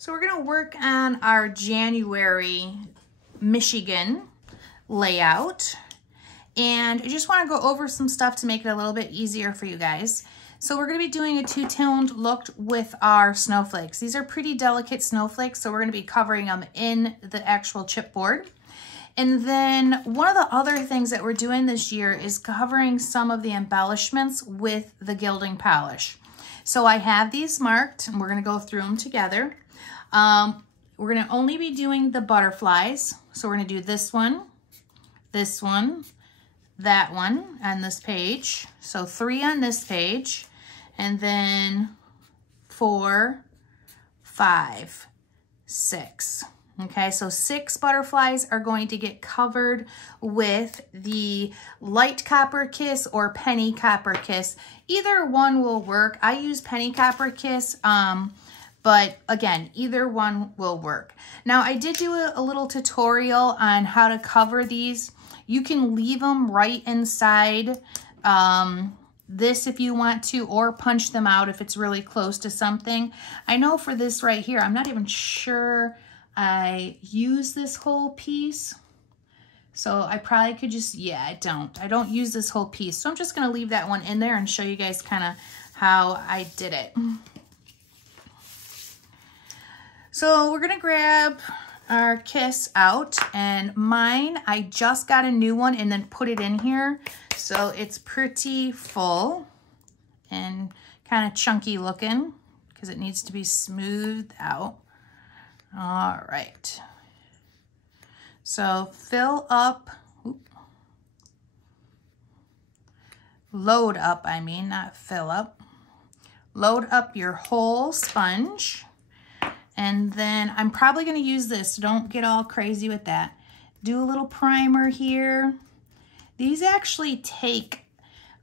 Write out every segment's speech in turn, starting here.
So we're gonna work on our January Michigan layout. And I just wanna go over some stuff to make it a little bit easier for you guys. So we're gonna be doing a two-toned look with our snowflakes. These are pretty delicate snowflakes, so we're gonna be covering them in the actual chipboard. And then one of the other things that we're doing this year is covering some of the embellishments with the gilding polish. So I have these marked and we're gonna go through them together. We're gonna only be doing the butterflies. So we're gonna do this one, that one on this page. So 3 on this page, and then 4, 5, 6. Okay, so 6 butterflies are going to get covered with the light copper kiss or penny copper kiss. Either one will work. I use penny copper kiss, but again, either one will work. Now, I did do a little tutorial on how to cover these. You can leave them right inside this if you want to, or punch them out if it's really close to something. I know for this right here, I'm not even sure I use this whole piece. So I probably could just, yeah, I don't use this whole piece. So I'm just gonna leave that one in there and show you guys kind of how I did it. So we're gonna grab our kiss out, and mine, I just got a new one and then put it in here. So it's pretty full and kind of chunky looking because it needs to be smoothed out. All right. So fill up, load up, I mean, not fill up. Load up your whole sponge. And then I'm probably gonna use this, so don't get all crazy with that. Do a little primer here. These actually take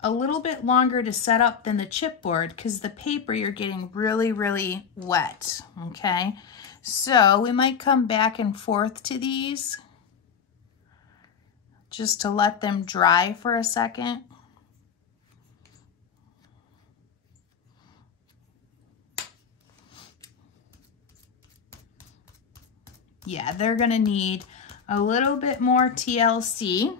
a little bit longer to set up than the chipboard because the paper you're getting really, really wet, okay? So we might come back and forth to these just to let them dry for a second. Yeah, they're gonna need a little bit more TLC.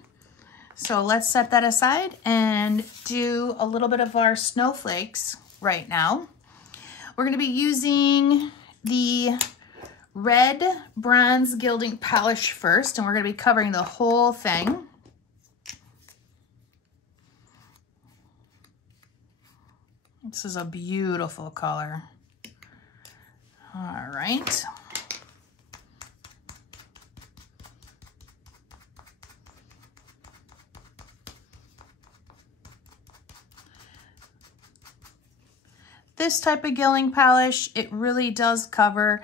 So let's set that aside and do a little bit of our snowflakes right now. We're gonna be using the red bronze gilding polish first, and we're gonna be covering the whole thing. This is a beautiful color. All right. This type of gilding polish, it really does cover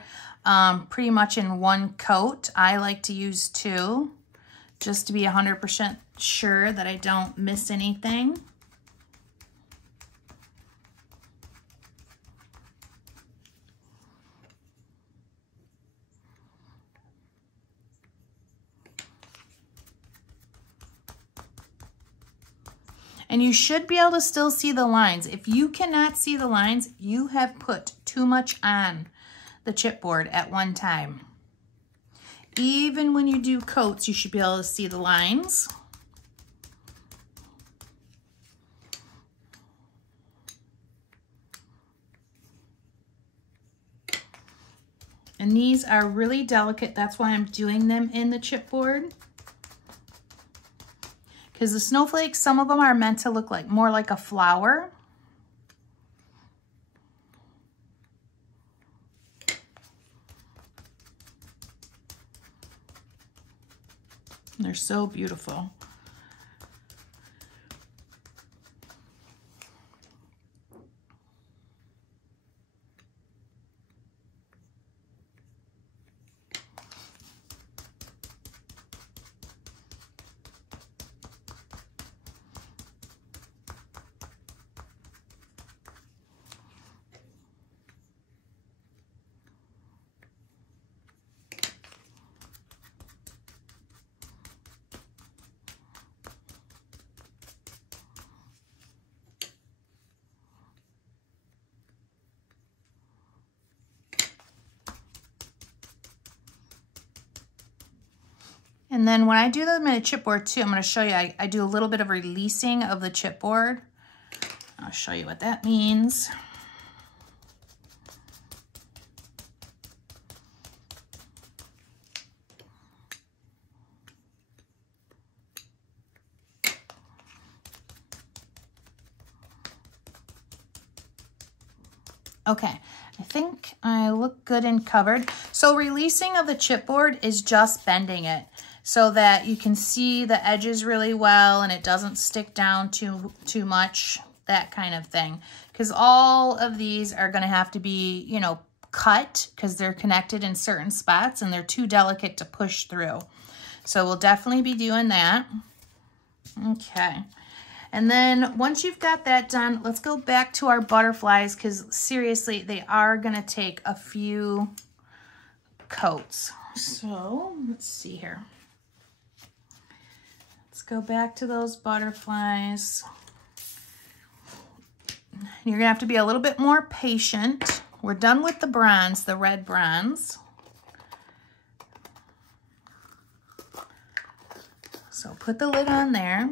pretty much in one coat. I like to use 2 just to be 100% sure that I don't miss anything. And you should be able to still see the lines. If you cannot see the lines, you have put too much on the chipboard at one time. Even when you do coats, you should be able to see the lines. And these are really delicate. That's why I'm doing them in the chipboard. Because the snowflakes, some of them are meant to look like more like a flower. They're so beautiful. And then when I do them in a chipboard too, I'm going to show you, I do a little bit of releasing of the chipboard. I'll show you what that means. Okay, I think I look good and covered. So releasing of the chipboard is just bending it so that you can see the edges really well and it doesn't stick down too much, that kind of thing. Because all of these are going to have to be, you know, cut because they're connected in certain spots and they're too delicate to push through. So we'll definitely be doing that. Okay. And then once you've got that done, let's go back to our butterflies because seriously, they are going to take a few coats. So let's see here. Let's go back to those butterflies. You're going to have to be a little bit more patient. We're done with the bronze, the red bronze. So put the lid on there.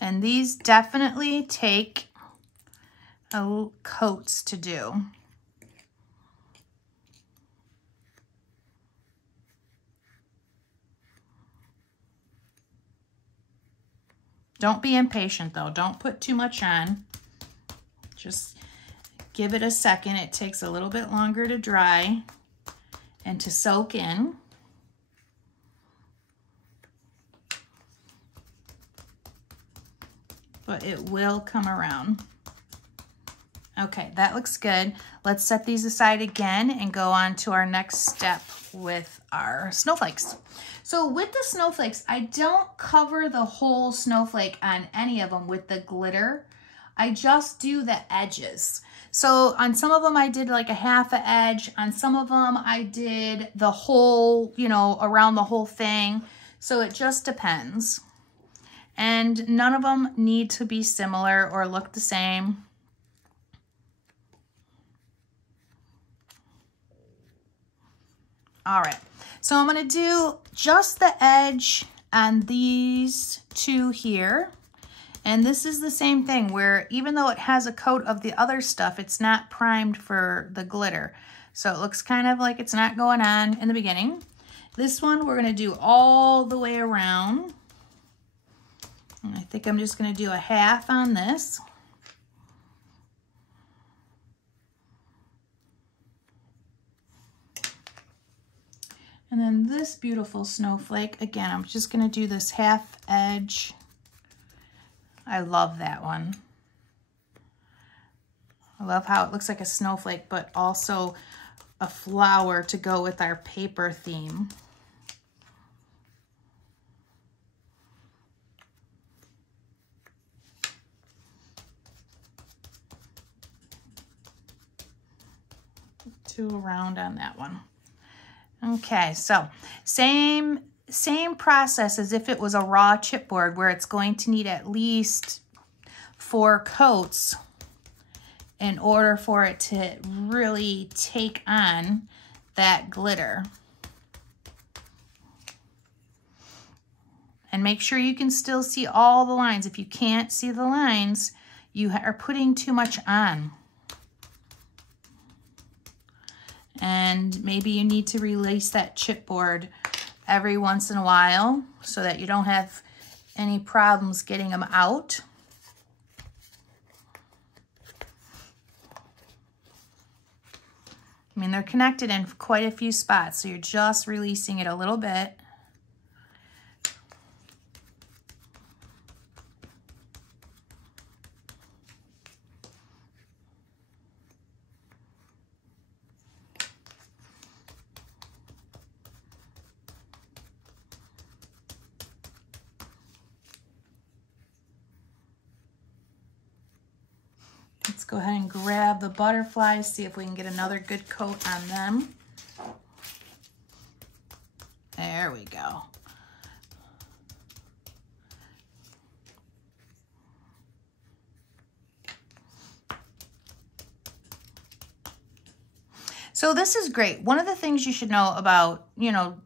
And these definitely take coats to do. Don't be impatient though. Don't put too much on. Just give it a second. It takes a little bit longer to dry and to soak in. But it will come around. Okay, that looks good. Let's set these aside again and go on to our next step with our snowflakes. So with the snowflakes, I don't cover the whole snowflake on any of them with the glitter. I just do the edges. So on some of them, I did like a half an edge. On some of them, I did the whole, you know, around the whole thing. So it just depends. And none of them need to be similar or look the same. All right, so I'm gonna do just the edge on these two here. And this is the same thing where even though it has a coat of the other stuff, it's not primed for the glitter. So it looks kind of like it's not going on in the beginning. This one, we're gonna do all the way around. And I think I'm just going to do a half on this. And then this beautiful snowflake, again, I'm just going to do this half edge. I love that one. I love how it looks like a snowflake, but also a flower to go with our paper theme. Around on that one. Okay, so same process as if it was a raw chipboard where it's going to need at least 4 coats in order for it to really take on that glitter. And make sure you can still see all the lines. If you can't see the lines, you are putting too much on. And maybe you need to release that chipboard every once in a while so that you don't have any problems getting them out. I mean, they're connected in quite a few spots, so you're just releasing it a little bit. Let's go ahead and grab the butterflies, see if we can get another good coat on them. There we go. So this is great. One of the things you should know about, you know,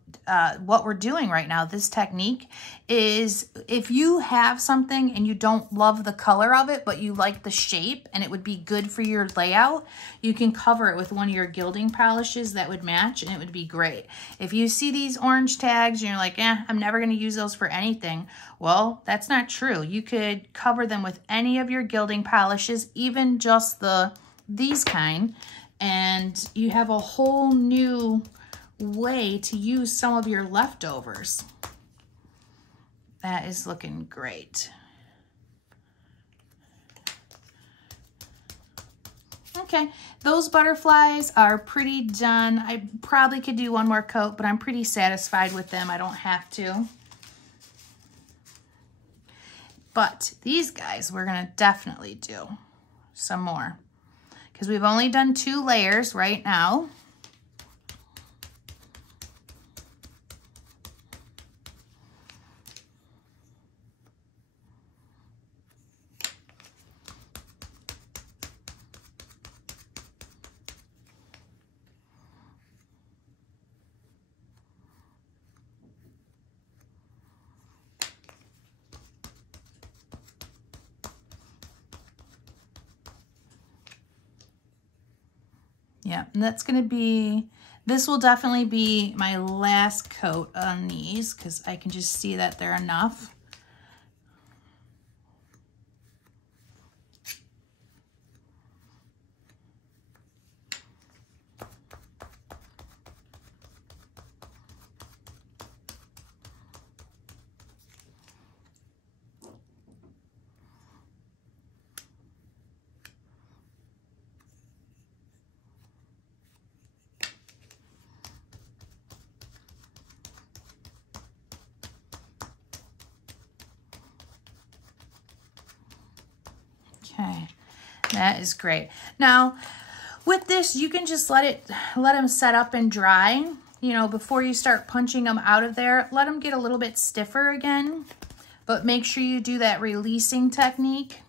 what we're doing right now, this technique, is if you have something and you don't love the color of it, but you like the shape and it would be good for your layout, you can cover it with one of your gilding polishes that would match and it would be great. If you see these orange tags and you're like, I'm never going to use those for anything. Well, that's not true. You could cover them with any of your gilding polishes, even just these kind, and you have a whole new way to use some of your leftovers. That is looking great. Okay, those butterflies are pretty done. I probably could do one more coat, but I'm pretty satisfied with them. I don't have to. But these guys, we're gonna definitely do some more, because we've only done 2 layers right now. Yeah, and that's going to be, this will definitely be my last coat on these, because I can just see that they're enough. Okay, that is great. Now, with this, you can just let them set up and dry. You know, before you start punching them out of there, let them get a little bit stiffer again, but make sure you do that releasing technique.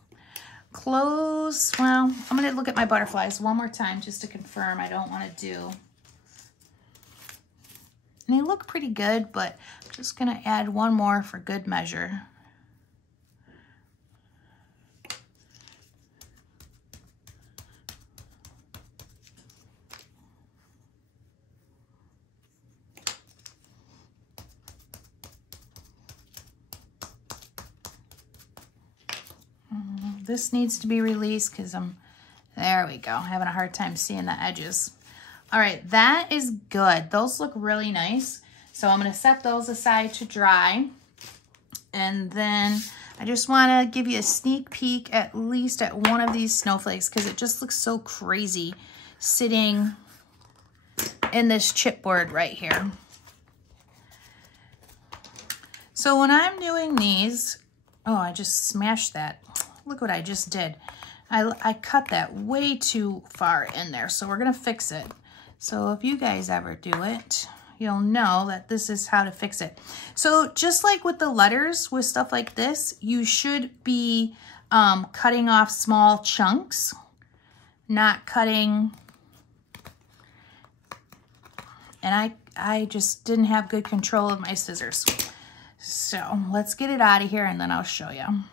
Close, well, I'm gonna look at my butterflies one more time just to confirm I don't wanna do. And they look pretty good, but I'm just gonna add one more for good measure. This needs to be released because there we go, having a hard time seeing the edges. All right, that is good. Those look really nice. So I'm gonna set those aside to dry. And then I just wanna give you a sneak peek at least at one of these snowflakes, because it just looks so crazy sitting in this chipboard right here. So when I'm doing these, oh, I just smashed that. Look what I just did. I cut that way too far in there, so we're gonna fix it. So if you guys ever do it, you'll know that this is how to fix it. So just like with the letters, with stuff like this, you should be cutting off small chunks, not cutting. And I just didn't have good control of my scissors. So let's get it out of here and then I'll show you.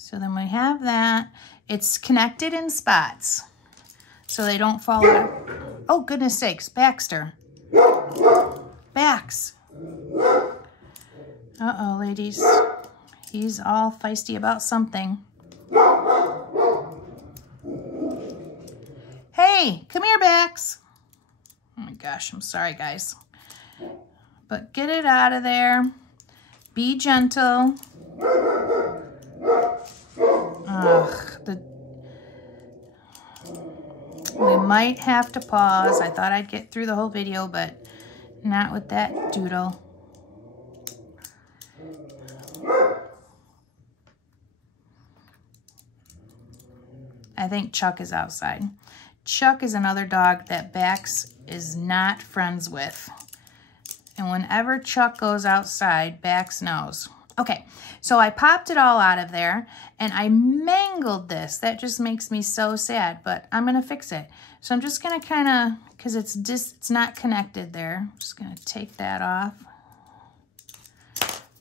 So then we have that. It's connected in spots so they don't fall out. Oh, goodness sakes, Baxter. Bax. Uh-oh, ladies. He's all feisty about something. Hey, come here, Bax. Oh my gosh, I'm sorry, guys. But get it out of there. Be gentle. Ugh, we might have to pause. I thought I'd get through the whole video, but not with that doodle. I think Chuck is outside. Chuck is another dog that Bax is not friends with. And whenever Chuck goes outside, Bax knows. Okay, so I popped it all out of there and I mangled this. That just makes me so sad, but I'm gonna fix it. So I'm just gonna kind of, because it's not connected there, I'm just gonna take that off.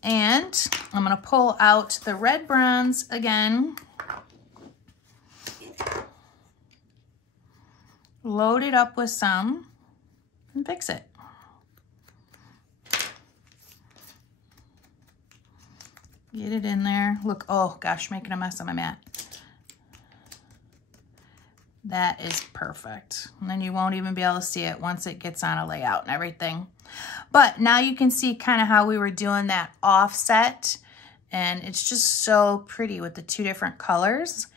And I'm gonna pull out the red bronze again. Load it up with some and fix it. Get it in there. Look, oh gosh, making a mess on my mat. That is perfect. And then you won't even be able to see it once it gets on a layout and everything. But now you can see kind of how we were doing that offset, and it's just so pretty with the two different colors.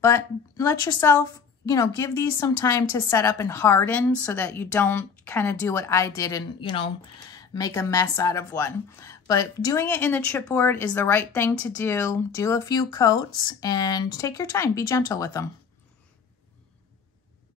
But let yourself, you know, give these some time to set up and harden so that you don't kind of do what I did and, you know, make a mess out of one. But doing it in the chipboard is the right thing to do. Do a few coats and take your time. Be gentle with them.